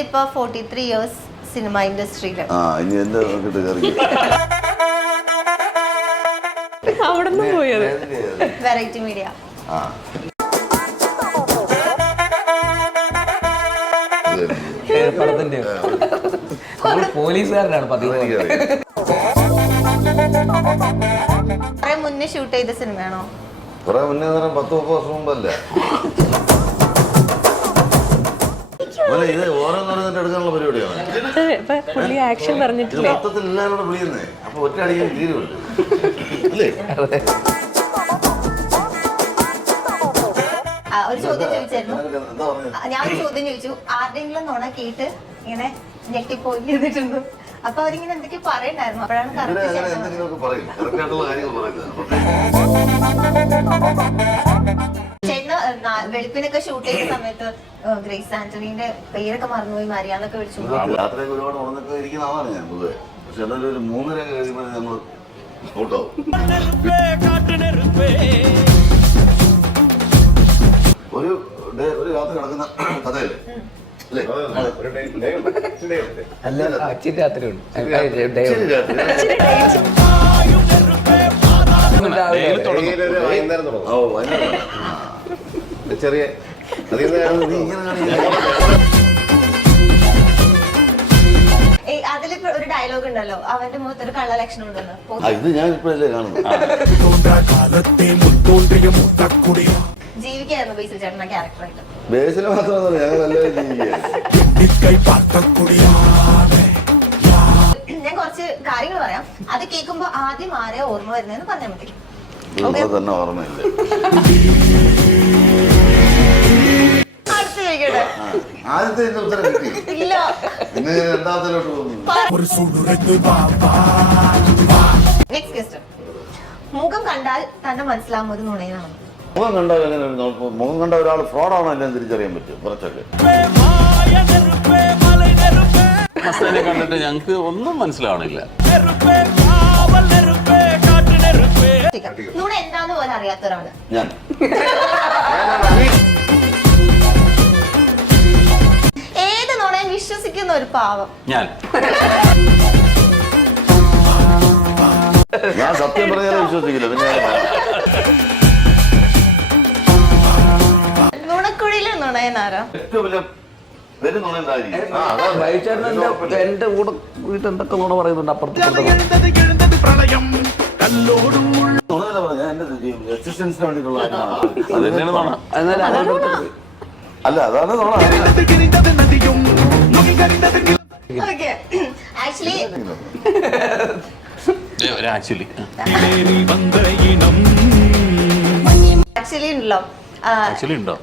ഇപ്പൊ 43 years cinema ഇൻഡസ്ട്രിയില്. ഇനി എന്റെ അവിടെ നിന്ന് പോയത് വെറൈറ്റി മീഡിയ. പോലീസുകാരനാണ് കുറെ മുന്നേ ഷൂട്ട് ചെയ്ത സിനിമയാണോ? കുറെ മുന്നേ 10-30 വർഷം മുമ്പല്ലേ. ഇത് ഓരോന്നോരോന്നിട്ട് എടുക്കാനുള്ള പരിപാടിയാണ്. പുള്ളി ആക്ഷൻ പറഞ്ഞിട്ടില്ല. മൊത്തത്തിൽ എല്ലാവരും വിളിക്കുന്നേ. അപ്പൊ ഒറ്റ അടിക്കാൻ തീരുമല്ലോ അല്ലേ? ഒരു ചോദ്യം ചോദിച്ചായിരുന്നു. ഞാൻ ഒരു ചോദ്യം ചോദിച്ചു, ആരുടെയെങ്കിലും നുണ കേട്ട് ഇങ്ങനെ ഞെട്ടിപ്പോയി ചെയ്തിട്ടുണ്ട്. അപ്പൊ അവരിങ്ങനെ എന്തൊക്കെ പറയണ്ടായിരുന്നു. അപ്പോഴാണ് ചേട്ടന് വെളുപ്പിനൊക്കെ ഷൂട്ട് ചെയ്യുന്ന സമയത്ത് ഗ്രേസ് ആന്റണീന്റെ പേരൊക്കെ മറന്നുപോയി, മരിയാന്നൊക്കെ വിളിച്ചു. യാത്രയൊക്കെ ഒരുപാട് ഉണർന്നൊക്കെ ഇരിക്കുന്ന ആളാണ് ഞാൻ പൊതുവെ. പക്ഷെ എന്നാലും ഒരു 3:30 കഴിയുമ്പോൾ നമ്മൾ ഔട്ടാവും. ഒരു രാത്രി നടക്കുന്ന കഥയല്ലേ? ചെറിയ അതിലിപ്പോ ഒരു ഡയലോഗ് ഉണ്ടല്ലോ, അവന്റെ മുഖത്ത് ഒരു കള്ള ലക്ഷണം ഉണ്ടല്ലോ. ഇത് ഞാൻ ഇപ്പോഴല്ലേ കാണുന്നത്. ജീവിക്കായിരുന്നു ബേസിൽ ചേട്ടൻ ക്യാരക്ടറായിട്ട്. ബേസില് മാത്രമല്ല, ഞങ്ങൾ എല്ലാവരും ഞാൻ കുറച്ച് കാര്യങ്ങൾ പറയാം. അത് കേൾക്കുമ്പോ ആദ്യം ആരെയാ ഓർമ്മ വരുന്നതെന്ന് പറഞ്ഞാൽ മതി. തന്നെ ഓർമ്മയില്ല. അടുത്ത് ചോദിക്കട്ടെ? ആദ്യത്തെ ഉത്തരം കിട്ടി. ഇല്ല, പിന്നെ രണ്ടാമത്തിലോട്ട് പോകുന്നു. Next question. മുഖം കണ്ടാൽ തന്നെ മനസ്സിലാവും ഒരു നുണയനാണ്. മുഖം കണ്ടാൽ എങ്ങനെ? മുഖം കണ്ട ഒരാൾ ഫ്രോഡാണോ എല്ലാം തിരിച്ചറിയാൻ പറ്റും കുറച്ചൊക്കെ. മസ്താനെ കണ്ടിട്ട് ഞങ്ങൾക്ക് ഒന്നും മനസ്സിലാവണില്ല. നുണ എന്താന്ന് പോലും അറിയാത്ത ഒരാള് ഞാൻ. ഏത് നുണയും വിശ്വസിക്കുന്ന ഒരു പാവം ഞാൻ സത്യം പറഞ്ഞാലും വിശ്വസിക്കില്ല. പിന്നെ നുണക്കുഴിയിലെ നുണയനാരാ? ഏറ്റവും വലിയ വരും നുണ എന്തായിരിക്കും? എന്റെ കൂടെ വീട്ടിൽ എന്തൊക്കെ നുണ പറയുന്നുണ്ട് അപ്പുറത്ത്. എക്സിസ്റ്റൻസിന് വേണ്ടിയിട്ടുള്ള അതെന്നെയാണ് നുണ. അല്ല, അതാണ് നുണ. ആക്ച്വലി ഉണ്ടല്ലോ. ആക്ച്വലി ഉണ്ടോ?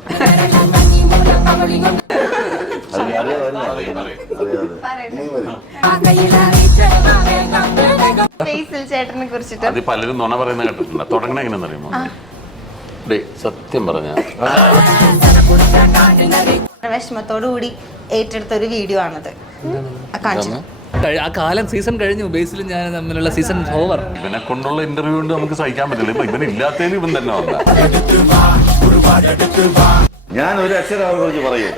ബേസിൽ ചേട്ടനെ കുറിച്ചിട്ട് അത് പലരും നുണ പറയുന്ന കേട്ടിട്ടുണ്ട്. തുടങ്ങണ എങ്ങനെയാണെന്ന് അറിയുമോ? സത്യം പറഞ്ഞ വിഷമത്തോടു കൂടി ഏറ്റെടുത്ത ഒരു വീഡിയോ ആണത്. ആ കാലം സീസൺ കഴിഞ്ഞു. ബേസിലും ഞാൻ തമ്മിലുള്ള സീസൺ ഓവർ. ഇവനെ കൊണ്ടുള്ള ഇന്റർവ്യൂ കൊണ്ട് നമുക്ക് സഹിക്കാൻ പറ്റില്ല. ഇപ്പൊ ഇവനില്ലാത്തതിൽ ഇവൻ തന്നെ വന്ന. ഞാൻ ഒരു അക്ഷരം അവരെ കുറിച്ച് പറയൂ.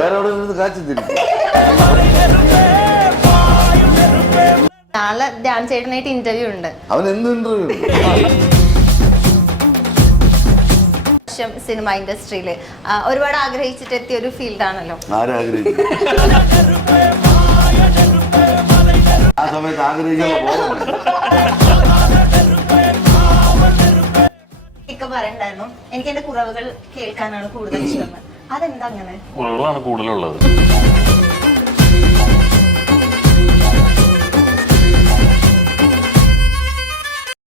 വേറെ കാച്ചു തിരിച്ചു. നാളെ ധ്യാൻ ചേട്ടനായിട്ട് ഇന്റർവ്യൂ ഉണ്ട്. അവൻ എന്ത് ഇന്റർവ്യൂ? സിനിമ ഇൻഡസ്ട്രിയില് ഒരുപാട് ആഗ്രഹിച്ചിട്ട് എത്തിയ ഒരു ഫീൽഡാണല്ലോ. ആരാഗ്രഹിച്ചു? ആ സമയത്ത് ഒക്കെ പറയണ്ടായിരുന്നു, എനിക്ക് എന്റെ കുറവുകൾ കേൾക്കാനാണ് കൂടുതൽ ഇഷ്ടം. അതെന്താ അങ്ങനെ? കുറവുകളാണ് കൂടുതലുള്ളത്.